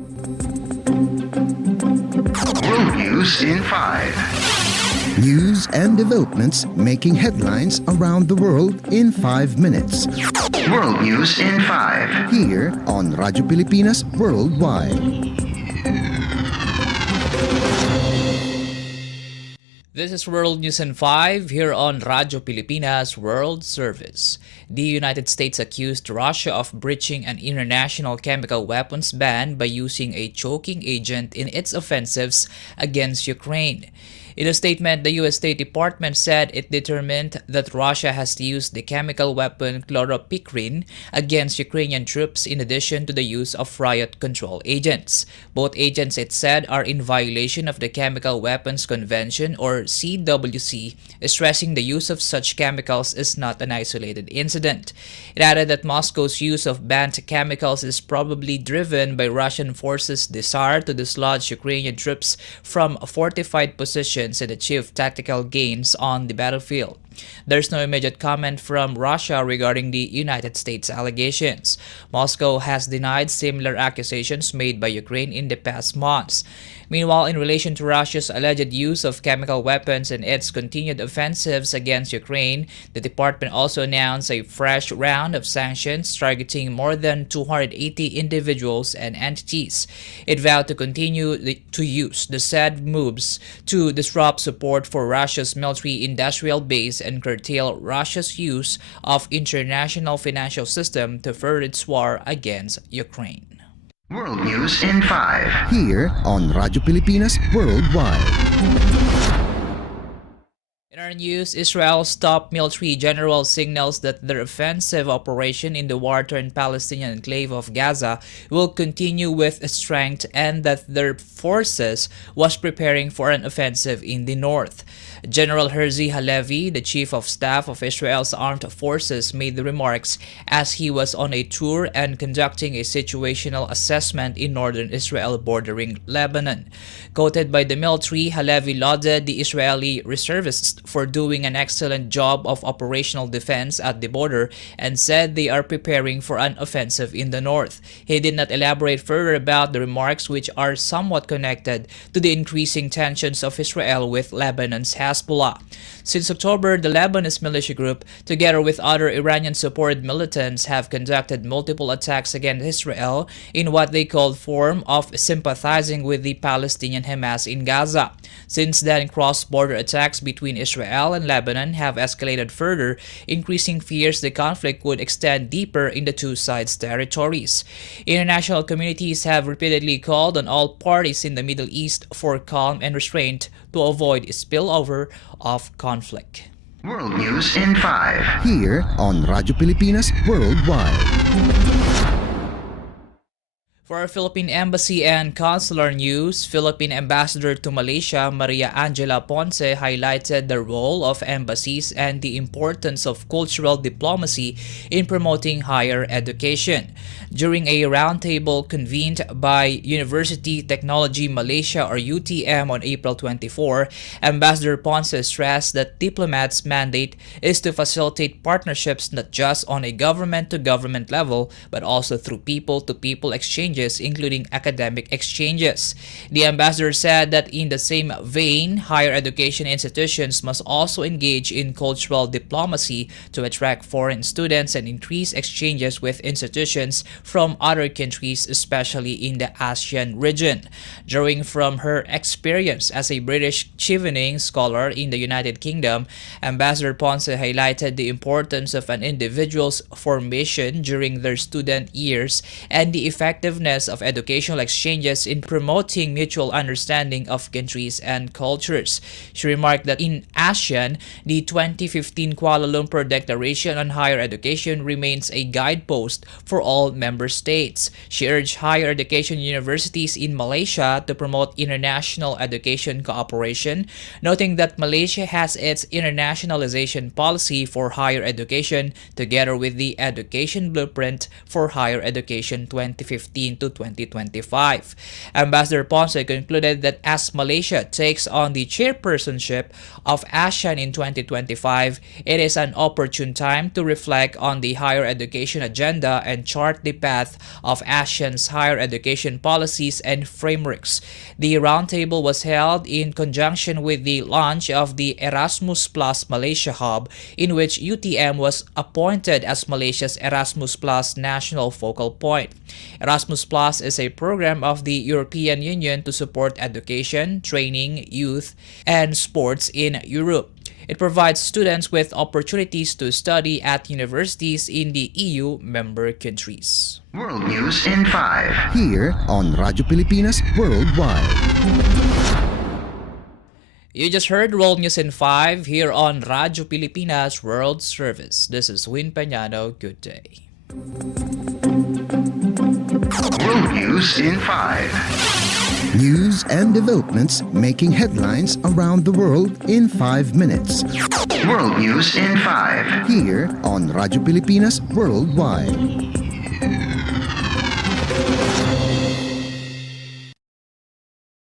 World News in 5. News and developments making headlines around the world in 5 minutes. World News in 5. Here on Radyo Pilipinas Worldwide. This is World News in 5 here on Radyo Pilipinas World Service. The United States accused Russia of breaching an international chemical weapons ban by using a choking agent in its offensives against Ukraine. In a statement, the U.S. State Department said it determined that Russia has used the chemical weapon chloropicrine against Ukrainian troops in addition to the use of riot control agents. Both agents, it said, are in violation of the Chemical Weapons Convention, or CWC, stressing the use of such chemicals is not an isolated incident. It added that Moscow's use of banned chemicals is probably driven by Russian forces' desire to dislodge Ukrainian troops from fortified positions and achieve tactical gains on the battlefield. There's no immediate comment from Russia regarding the United States allegations. Moscow has denied similar accusations made by Ukraine in the past months. Meanwhile, in relation to Russia's alleged use of chemical weapons and its continued offensives against Ukraine, the department also announced a fresh round of sanctions targeting more than 280 individuals and entities. It vowed to continue to use the said moves to disrupt support for Russia's military-industrial base and curtail Russia's use of international financial system to further its war against Ukraine. World News in 5. Here on Radyo Pilipinas Worldwide. In our news, Israel's top military general signals that their offensive operation in the war-torn Palestinian enclave of Gaza will continue with strength and that their forces was preparing for an offensive in the north. General Herzi Halevi, the chief of staff of Israel's armed forces, made the remarks as he was on a tour and conducting a situational assessment in northern Israel bordering Lebanon. Quoted by the military, Halevi lauded the Israeli reservists for doing an excellent job of operational defense at the border and said they are preparing for an offensive in the north. He did not elaborate further about the remarks, which are somewhat connected to the increasing tensions of Israel with Lebanon's Hezbollah. Since October, the Lebanese militia group, together with other Iranian-supported militants, have conducted multiple attacks against Israel in what they called form of sympathizing with the Palestinian Hamas in Gaza. Since then, cross-border attacks between Israel and Lebanon have escalated further, increasing fears the conflict would extend deeper in the two sides' territories. International communities have repeatedly called on all parties in the Middle East for calm and restraint to avoid spillover of conflict. World News in 5. Here on Radyo Pilipinas Worldwide. For our Philippine Embassy and Consular news, Philippine Ambassador to Malaysia Maria Angela Ponce highlighted the role of embassies and the importance of cultural diplomacy in promoting higher education. During a roundtable convened by University Technology Malaysia or UTM on April 24, Ambassador Ponce stressed that diplomats' mandate is to facilitate partnerships not just on a government-to-government level, but also through people-to-people exchanges, including academic exchanges. The ambassador said that in the same vein, higher education institutions must also engage in cultural diplomacy to attract foreign students and increase exchanges with institutions from other countries, especially in the ASEAN region. Drawing from her experience as a British chevening scholar in the United Kingdom, Ambassador Ponce highlighted the importance of an individual's formation during their student years and the effectiveness of educational exchanges in promoting mutual understanding of countries and cultures. She remarked that in ASEAN, the 2015 Kuala Lumpur Declaration on Higher Education remains a guidepost for all member states. She urged higher education universities in Malaysia to promote international education cooperation, noting that Malaysia has its internationalization policy for higher education together with the Education Blueprint for Higher Education 2015 2019 to 2025. Ambassador Ponce concluded that as Malaysia takes on the chairpersonship of ASEAN in 2025, it is an opportune time to reflect on the higher education agenda and chart the path of ASEAN's higher education policies and frameworks. The roundtable was held in conjunction with the launch of the Erasmus Plus Malaysia Hub, in which UTM was appointed as Malaysia's Erasmus Plus national focal point. Erasmus Plus is a program of the European Union to support education, training, youth, and sports in Europe. It provides students with opportunities to study at universities in the EU member countries. World News in 5. Here on Radyo Pilipinas Worldwide. You just heard World News in 5 here on Radyo Pilipinas World Service. This is Peñano. Good day. World News in 5. News and developments making headlines around the world in 5 minutes. World News in 5. Here on Radyo Pilipinas Worldwide.